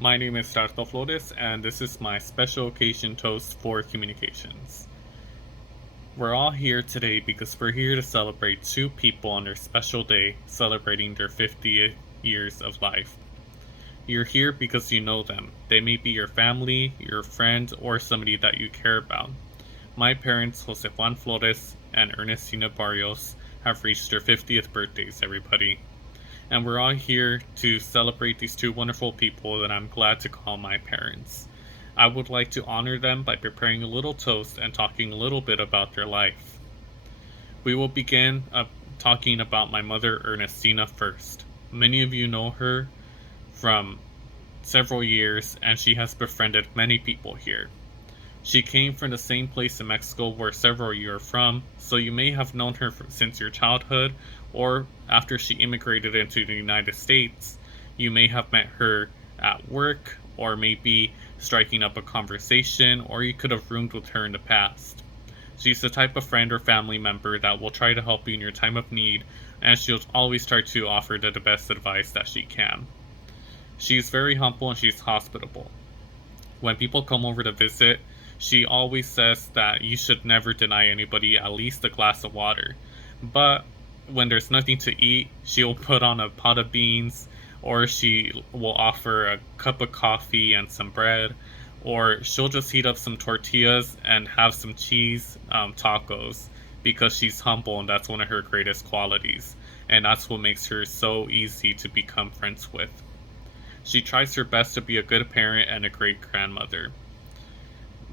My name is Tarto Flores, and this is my special occasion toast for communications. We're all here today because we're here to celebrate two people on their special day celebrating their 50th years of life. You're here because you know them. They may be your family, your friend, or somebody that you care about. My parents, Jose Juan Flores and Ernestina Barrios, have reached their 50th birthdays, everybody. And we're all here to celebrate these two wonderful people that I'm glad to call my parents. I would like to honor them by preparing a little toast and talking a little bit about their life. We will begin talking about my mother Ernestina first. Many of you know her from several years, and she has befriended many people here. She came from the same place in Mexico where several of you are from, so you may have known her since your childhood, or after she immigrated into the United States, you may have met her at work, or maybe striking up a conversation, or you could have roomed with her in the past. She's the type of friend or family member that will try to help you in your time of need, and she'll always try to offer the best advice that she can. She's very humble and she's hospitable. When people come over to visit, she always says that you should never deny anybody at least a glass of water. But when there's nothing to eat, she'll put on a pot of beans, or she will offer a cup of coffee and some bread, or she'll just heat up some tortillas and have some cheese tacos because she's humble and that's one of her greatest qualities. And that's what makes her so easy to become friends with. She tries her best to be a good parent and a great grandmother.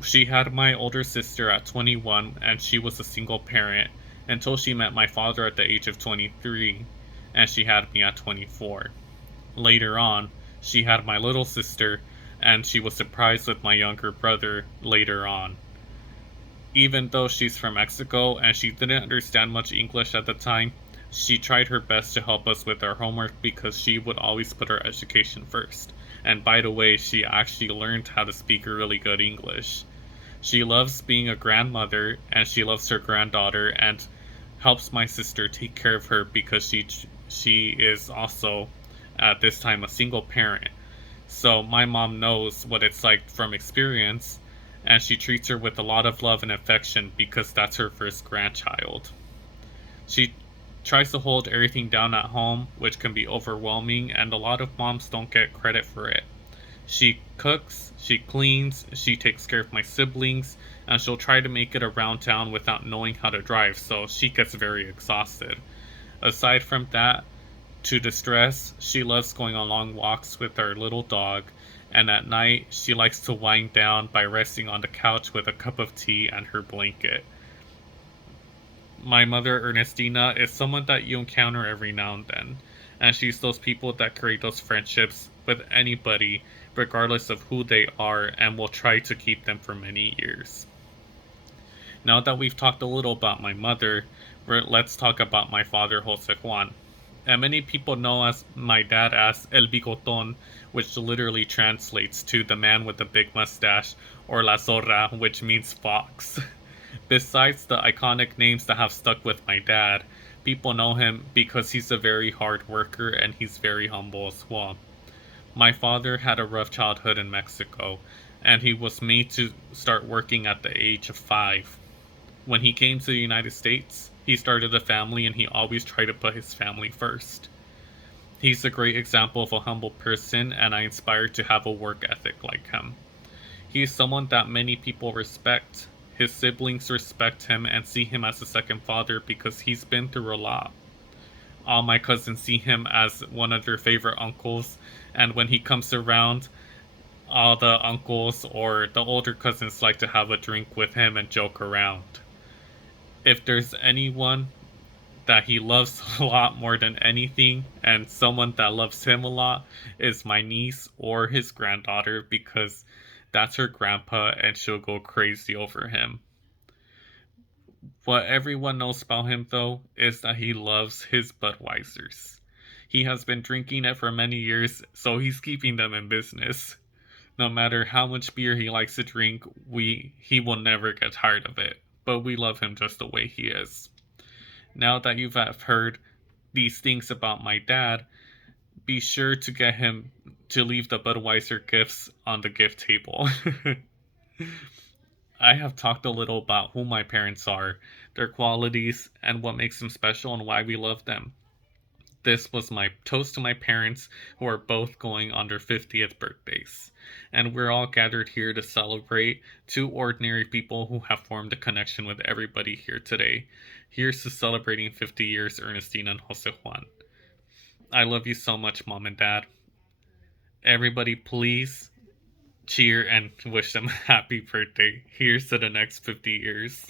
She had my older sister at 21, and she was a single parent until she met my father at the age of 23, and she had me at 24. Later on, she had my little sister, and she was surprised with my younger brother later on. Even though she's from Mexico and she didn't understand much English at the time, she tried her best to help us with our homework because she would always put our education first. And by the way, she actually learned how to speak really good English. She loves being a grandmother and she loves her granddaughter and helps my sister take care of her because she is also at this time a single parent. So my mom knows what it's like from experience, and she treats her with a lot of love and affection because that's her first grandchild. She tries to hold everything down at home, which can be overwhelming, and a lot of moms don't get credit for it. She cooks, she cleans, she takes care of my siblings, and she'll try to make it around town without knowing how to drive, so she gets very exhausted. Aside from that, to distress, she loves going on long walks with our little dog, and at night, she likes to wind down by resting on the couch with a cup of tea and her blanket. My mother, Ernestina, is someone that you encounter every now and then, and she's those people that create those friendships with anybody, regardless of who they are, and will try to keep them for many years. Now that we've talked a little about my mother, let's talk about my father, Jose Juan. And many people know as my dad as El Bigoton, which literally translates to the man with the big mustache, or La Zorra, which means fox. Besides the iconic names that have stuck with my dad, people know him because he's a very hard worker and he's very humble as well. My father had a rough childhood in Mexico, and he was made to start working at the age of 5. When he came to the United States, he started a family and he always tried to put his family first. He's a great example of a humble person, and I aspire to have a work ethic like him. He is someone that many people respect. His siblings respect him and see him as a second father because he's been through a lot. All my cousins see him as one of their favorite uncles, and when he comes around, all the uncles or the older cousins like to have a drink with him and joke around. If there's anyone that he loves a lot more than anything, and someone that loves him a lot, is my niece or his granddaughter because that's her grandpa and she'll go crazy over him. What everyone knows about him, though, is that he loves his Budweisers. He has been drinking it for many years, so he's keeping them in business. No matter how much beer he likes to drink, he will never get tired of it. But we love him just the way he is. Now that you've heard these things about my dad, be sure to get him to leave the Budweiser gifts on the gift table. I have talked a little about who my parents are, their qualities, and what makes them special and why we love them. This was my toast to my parents, who are both going on their 50th birthdays. And we're all gathered here to celebrate two ordinary people who have formed a connection with everybody here today. Here's to celebrating 50 years, Ernestine and Jose Juan. I love you so much, Mom and Dad. Everybody, please cheer and wish them a happy birthday. Here's to the next 50 years.